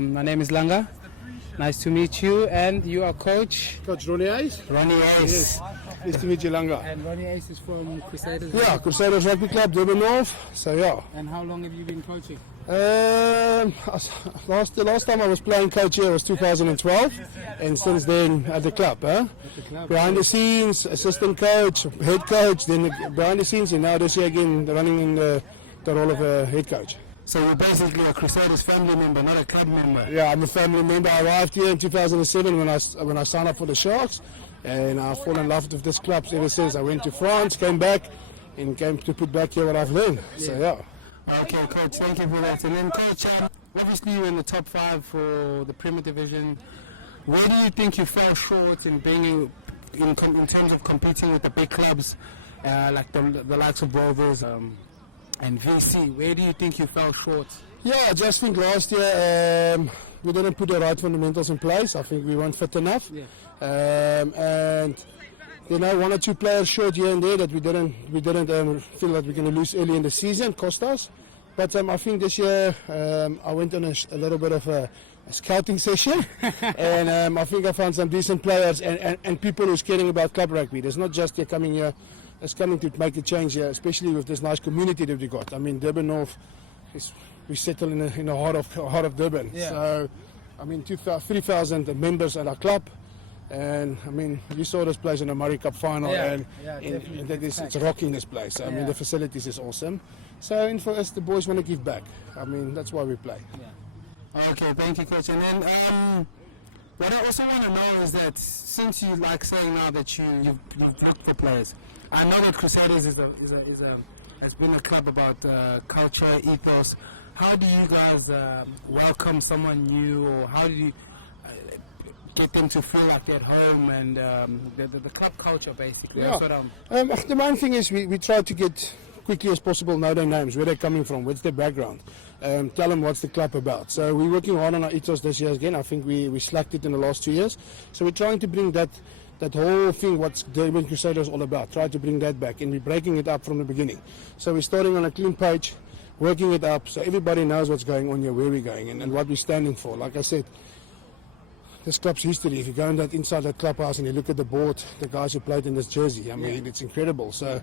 My name is Langa. Nice to meet you. And you are Coach? Coach Ronnie Ace. Ronnie Ace. Yes. Nice to meet you, Langa. And Ronnie Ace is from Crusaders? Yeah, Crusaders Rugby Club, Durban North. So, yeah. And how long have you been coaching? The last time I was playing coach here was 2012. And since then at the club. At the club. Behind the scenes, assistant coach, head coach, then behind the scenes, and now this year again running in the role of a head coach. So you're basically a Crusaders family member, not a club member? Yeah, I'm a family member. I arrived here in 2007 when I signed up for the Sharks, and I've fallen in love with this club ever since. I went to France, came back, and came to put back here what I've learned. Yeah. So yeah. Okay, Coach, thank you for that. And then, Coach, obviously you're in the top 5 for the Premier Division. Where do you think you fell short in bringing, in terms of competing with the big clubs, like the likes of Rovers and VC? Where do you think you fell short? Yeah, I just think last year we didn't put the right fundamentals in place. I think we weren't fit enough. Yeah. And you know, 1 or 2 players short here and there that we didn't feel that we're going to lose early in the season, cost us. But I think this year I went on a little bit of a scouting session, and I think I found some decent players and people who's caring about club rugby. There's not just coming here, it's coming to make a change here, especially with this nice community that we got. I mean, Durban North, we settle in the heart of Durban. Yeah. So, I mean, 3,000 members at our club. And I mean, you saw this place in the Murray Cup final, and it's rocking this place. I mean, the facilities is awesome. So, and for us, the boys want to give back. I mean, that's why we play. Yeah. Okay, thank you, Coach. And then, what I also want to know is that since you like saying now that you've dropped the players, I know that Crusaders has been a club about culture, ethos. How do you guys welcome someone new, or how do you get them to feel like they're at home, and the club culture basically? Yeah. That's what the main thing is we try to get quickly as possible know their names, where they're coming from, what's their background, tell them what's the club about. So we're working hard on our ethos this year again. I think we slacked it in the last 2 years. So we're trying to bring that whole thing, what's Durban Crusaders all about, try to bring that back, and we're breaking it up from the beginning. So we're starting on a clean page, working it up, so everybody knows what's going on here, where we're going, and what we're standing for. Like I said, this club's history, if you go inside that clubhouse and you look at the board, the guys who played in this jersey, I mean, it's incredible. So,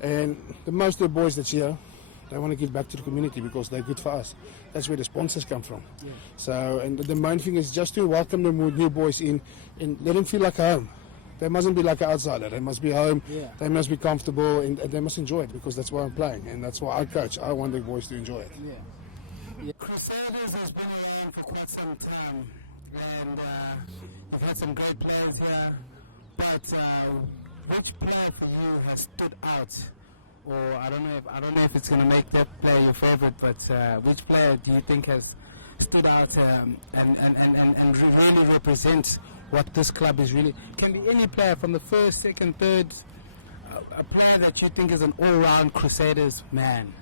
and most of the boys that's here, they want to give back to the community because they're good for us. That's where the sponsors come from. Yeah. So, and the main thing is just to welcome the new boys in and let them feel like home. They mustn't be like an outsider. They must be home. Yeah. They must be comfortable, and they must enjoy it, because that's why I'm playing, and that's why I coach. I want the boys to enjoy it. Yeah. Crusaders has been around for quite some time, and you've had some great players here. But which player for you has stood out? Or I don't know if it's going to make that player your favorite, but which player do you think has stood out and really represents what this club is really? Can be any player from the first, second, third, a player that you think is an all-round Crusaders man.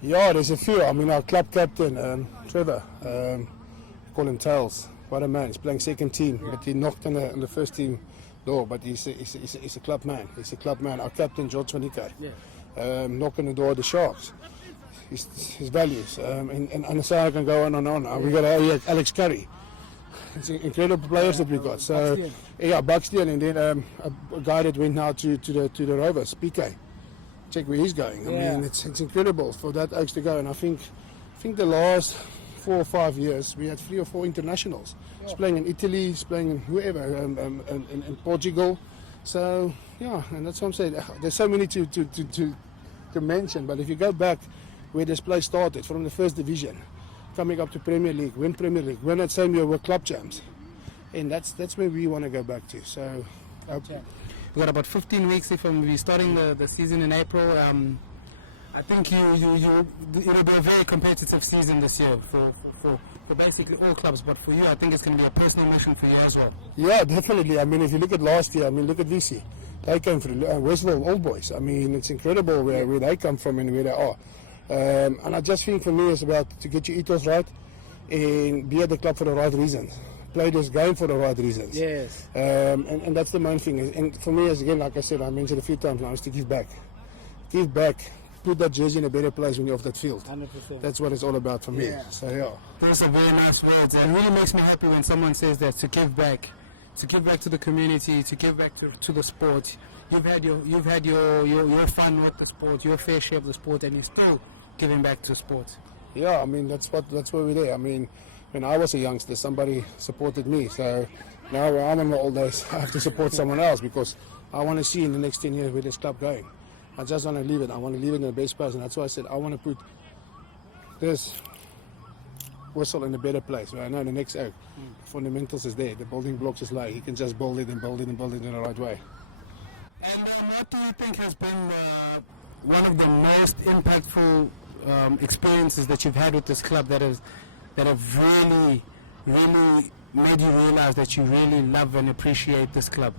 Yeah, there's a few. I mean, our club captain, Trevor, call him Tails. What a man. He's playing second team, but he knocked on the first team door, but he's a club man. He's a club man. Our captain, George Vanike, knocked on the door of the Sharks. His values. And so I can go on and on. We got Alex Curry. It's incredible players that we got. So, Buxton, and then a guy that went now to the Rovers, PK. Check where he's going. I mean, it's incredible for that age to go. And I think the last 4 or 5 years we had 3 or 4 internationals. He's playing in Italy, he's playing in whoever, in Portugal. So and that's what I'm saying. There's so many to mention. But if you go back where this place started, from the first division, coming up to Premier League, win that same year we're club champs, and that's where we want to go back to. So we've got about 15 weeks if we're starting the season in April. I think it'll be a very competitive season this year for basically all clubs, but for you I think it's going to be a personal mission for you as well. Yeah, definitely. I mean, if you look at last year, I mean, look at VC. They came from Westville Old Boys. I mean, it's incredible where they come from and where they are. And I just think for me it's about to get your ethos right and be at the club for the right reasons. Play this game for the right reasons. Yes. And that's the main thing. And for me, as again, like I said, I mentioned a few times now, is to give back. Give back. put that jersey in a better place when you're off that field. 100%. That's what it's all about for me. Yeah. So yeah. Those are very nice words. It really makes me happy when someone says that, to give back to the community, to give back to the sport. You've had your fun with the sport, your fair share of the sport, and you're still giving back to sport. Yeah, I mean that's why we're there. I mean, when I was a youngster, somebody supported me. So now when I'm in my old days, I have to support someone else because I want to see in the next 10 years where this club going. I just want to leave it. I want to leave it in the best place, and that's why I said I want to put this whistle in a better place. Right now, the next fundamentals is there. The building blocks is laid. He can just build it and build it and build it in the right way. And what do you think has been one of the most impactful experiences that you've had with this club that have really made you realize that you really love and appreciate this club?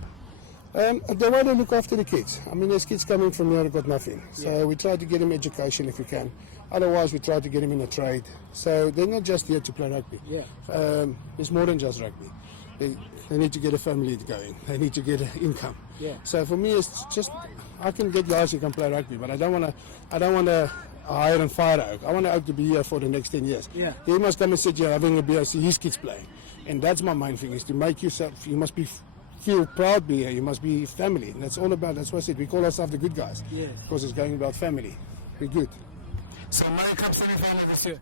The way they look after the kids. I mean, there's kids coming from here who got nothing. So we try to get them education if we can. Otherwise, we try to get them in a trade. So they're not just here to play rugby. Yeah. It's more than just rugby. They need to get a family going. They need to get an income. Yeah. So for me, it's just I can get guys who can play rugby, but I don't want to hire and fire Oak. I want Oak to be here for the next 10 years. Yeah. He must come and sit here having a beer, see his kids playing, and that's my main thing: is to make yourself. You must feel proud to be here. You must be family. And that's all about. That's why I said we call ourselves the good guys. Yeah. Because it's going about family. We're good. So Murray Cup semi-final this year.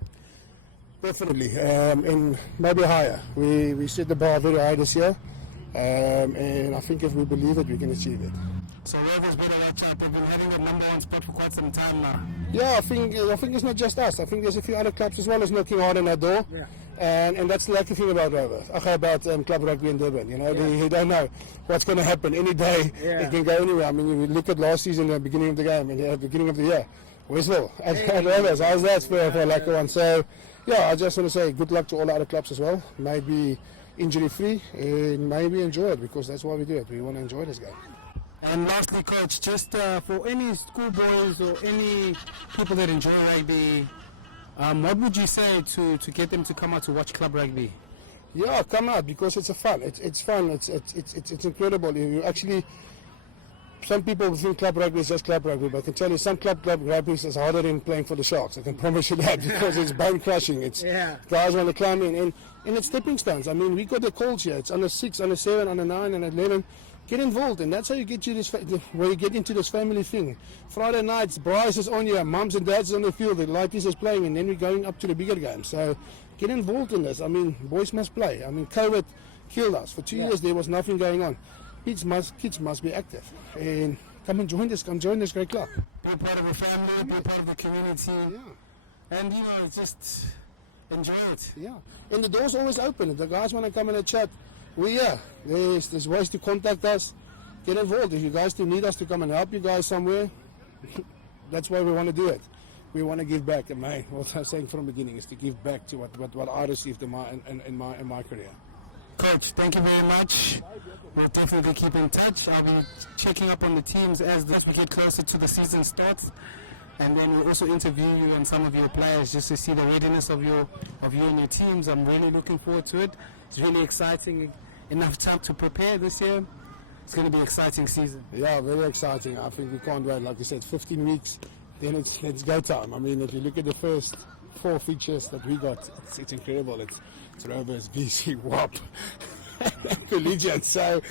Definitely, and maybe higher. We set the bar very high this year, and I think if we believe it, we can achieve it. So Rovers better watch out. They've been hitting the number one spot for quite some time now. Yeah, I think it's not just us. I think there's a few other clubs as well as knocking hard on our door. Yeah. And that's the lucky thing about Rovers. About club rugby in Durban. You know, you don't know what's going to happen any day. Yeah. It can go anywhere. I mean, you look at last season, the beginning of the game, and at the beginning of the year, Whistle at Rovers. How's that for a lucky one? So, yeah, I just want to say good luck to all the other clubs as well. Maybe injury-free, and maybe enjoy it because that's why we do it. We want to enjoy this game. And lastly, Coach, just for any schoolboys or any people that enjoy rugby, what would you say to get them to come out to watch club rugby? Yeah, come out because it's fun. It's fun. It's incredible. You actually, some people think club rugby is just club rugby, but I can tell you some club rugby is harder than playing for the Sharks. I can promise you that because it's bone crushing. It's guys want to climb in, and it's stepping stones. I mean, we got the calls here. It's under 6, under 7, under 9, and 11. Get involved, and that's how you get to this. Where you get into this family thing. Friday nights, Bryce is on here, mums and dads is on the field, the Lighties is playing, and then we're going up to the bigger games. So get involved in this. I mean, boys must play. I mean, COVID killed us. For 2 years, there was nothing going on. Kids must be active, and come and join this. Come join this great club. Be part of the family, be part of the community, and just enjoy it. Yeah, and the door's always open. If the guys want to come in and chat, we're here. There's ways to contact us. Get involved. If you guys still need us to come and help you guys somewhere, that's why we want to do it. We want to give back. And what I was saying from the beginning is to give back to what I received in my career. Coach, thank you very much. We'll definitely keep in touch. I'll be checking up on the teams as we get closer to the season starts. And then we'll also interview you and some of your players just to see the readiness of you and your teams. I'm really looking forward to it. It's really exciting. Enough time to prepare this year. It's going to be an exciting season. Yeah, very exciting. I think we can't wait. Like you said, 15 weeks, then it's go time. I mean, if you look at the first 4 features that we got, it's incredible. It's Rovers, VC, WAP, Collegiate. So